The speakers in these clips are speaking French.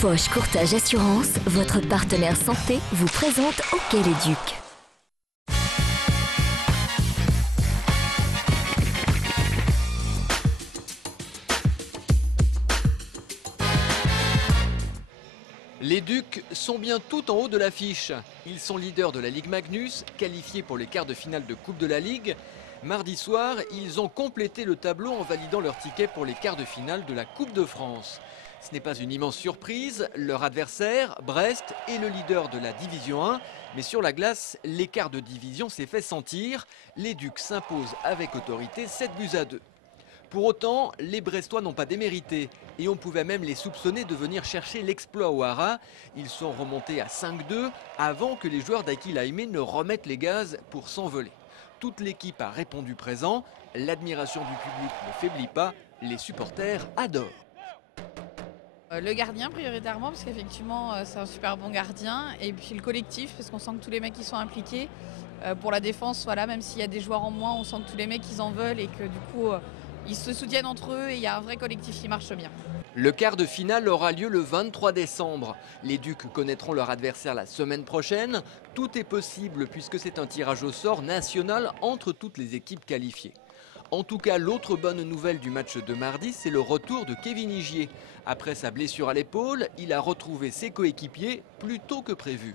Foch Courtage Assurance, votre partenaire santé, vous présente OK-les-Ducs. Les Ducs sont bien tout en haut de l'affiche. Ils sont leaders de la Ligue Magnus, qualifiés pour les quarts de finale de Coupe de la Ligue. Mardi soir, ils ont complété le tableau en validant leur ticket pour les quarts de finale de la Coupe de France. Ce n'est pas une immense surprise, leur adversaire, Brest, est le leader de la Division 1. Mais sur la glace, l'écart de division s'est fait sentir. Les Ducs s'imposent avec autorité 7-2. Pour autant, les Brestois n'ont pas démérité et on pouvait même les soupçonner de venir chercher l'exploit au Hara. Ils sont remontés à 5-2 avant que les joueurs d'Akil Aimé ne remettent les gaz pour s'envoler. Toute l'équipe a répondu présent, l'admiration du public ne faiblit pas, les supporters adorent. Le gardien prioritairement parce qu'effectivement c'est un super bon gardien, et puis le collectif parce qu'on sent que tous les mecs qui sont impliqués. Pour la défense, voilà, même s'il y a des joueurs en moins, on sent que tous les mecs ils en veulent et que du coup ils se soutiennent entre eux et il y a un vrai collectif qui marche bien. Le quart de finale aura lieu le 23 décembre. Les Ducs connaîtront leur adversaire la semaine prochaine. Tout est possible puisque c'est un tirage au sort national entre toutes les équipes qualifiées. En tout cas, l'autre bonne nouvelle du match de mardi, c'est le retour de Kevin Higier. Après sa blessure à l'épaule, il a retrouvé ses coéquipiers plus tôt que prévu.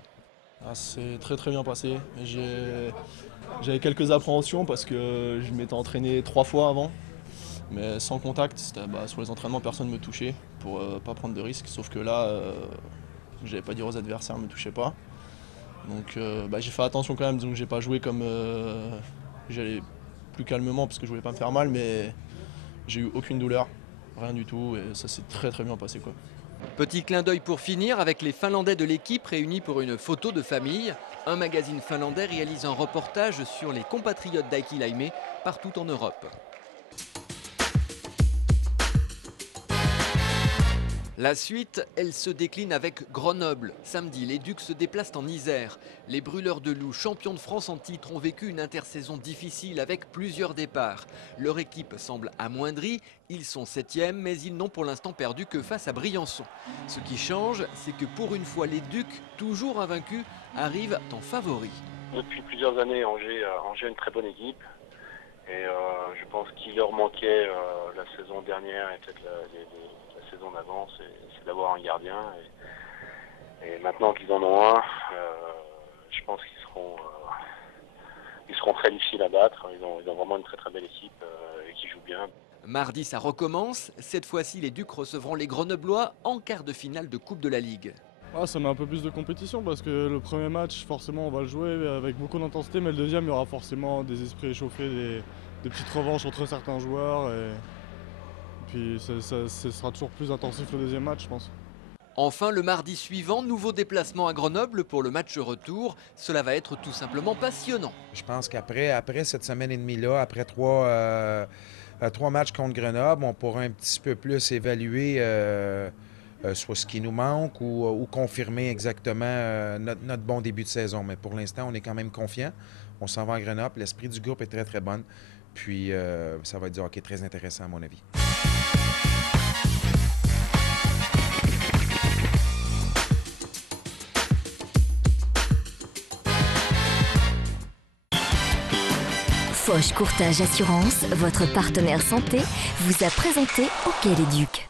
C'est très bien passé. J'avais quelques appréhensions parce que je m'étais entraîné 3 fois avant. Mais sans contact, sur les entraînements, personne ne me touchait pour pas prendre de risques. Sauf que là, j'avais pas dit aux adversaires, ne me touchez pas. Donc j'ai fait attention quand même, donc j'ai pas joué comme j'allais plus calmement parce que je voulais pas me faire mal, mais j'ai eu aucune douleur, rien du tout, et ça s'est très bien passé quoi. Petit clin d'œil pour finir avec les Finlandais de l'équipe réunis pour une photo de famille. Un magazine finlandais réalise un reportage sur les compatriotes d'Akil Aimé partout en Europe. La suite, elle se décline avec Grenoble. Samedi, les Ducs se déplacent en Isère. Les Brûleurs de Loups, champions de France en titre, ont vécu une intersaison difficile avec plusieurs départs. Leur équipe semble amoindrie, ils sont 7e, mais ils n'ont pour l'instant perdu que face à Briançon. Ce qui change, c'est que pour une fois, les Ducs, toujours invaincus, arrivent en favoris. Depuis plusieurs années, Angers a une très bonne équipe. Et je pense qu'il leur manquait la saison dernière et peut-être la saison d'avant, c'est d'avoir un gardien. Et maintenant qu'ils en ont un, je pense qu'ils seront très difficiles à battre. Ils ont vraiment une très belle équipe et qui joue bien. Mardi, ça recommence. Cette fois-ci, les Ducs recevront les Grenoblois en quart de finale de Coupe de la Ligue. Ça met un peu plus de compétition parce que le premier match, forcément, on va le jouer avec beaucoup d'intensité, mais le deuxième, il y aura forcément des esprits échauffés, des petites revanches entre certains joueurs. Et puis, ce sera toujours plus intensif le deuxième match, je pense. Enfin, le mardi suivant, nouveau déplacement à Grenoble pour le match retour. Cela va être tout simplement passionnant. Je pense qu'après cette semaine et demie-là, après trois matchs contre Grenoble, on pourra un petit peu plus évaluer soit ce qui nous manque ou confirmer exactement notre bon début de saison. Mais pour l'instant, on est quand même confiant. On s'en va à Grenoble. L'esprit du groupe est très bon. Puis ça va être du hockey très intéressant à mon avis. Foch Courtage Assurance, votre partenaire santé, vous a présenté OK-les-Ducs.